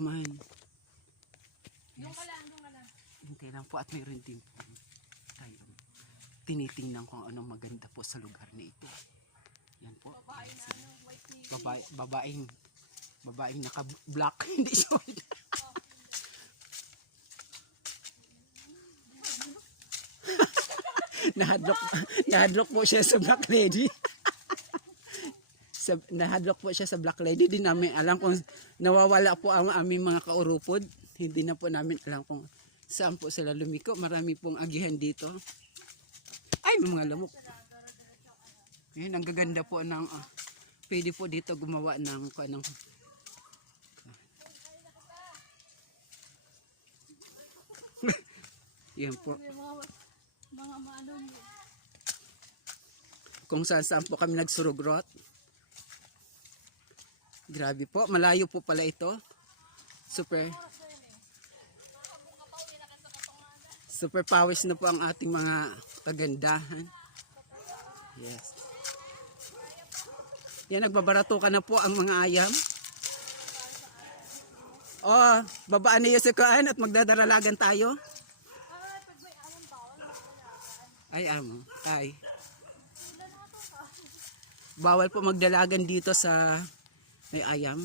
kumain. Doon ka lang. Hintay lang po at mayroon din po tayo. Tinitingnan kung anong maganda po sa lugar na ito. Yan po. Babae na white navy. Babaeng naka-black. Hindi siya white. Nahadlock po siya sa black lady. Nahadlock po siya sa black lady. Di namin alam kung nawawala po ang aming mga kaurupod. Hindi na po namin alam kung saan po sila lumiko. Marami pong agihan dito. Ay, mga lamok. Ayan, ang gaganda po ng pwede po dito gumawa ng yan po. Mga maano yun. Kung saan po kami nagsurugrot. Grabe po, malayo po pala ito. Super pawis na po ang ating mga kagandahan. Yes. Yan, nagbabarato ka na po ang mga ayam. Oh, babaan niyo sa kaan at magdadaralagan tayo. Ay, amo. Ay. Bawal po magdalagan dito sa may ayam.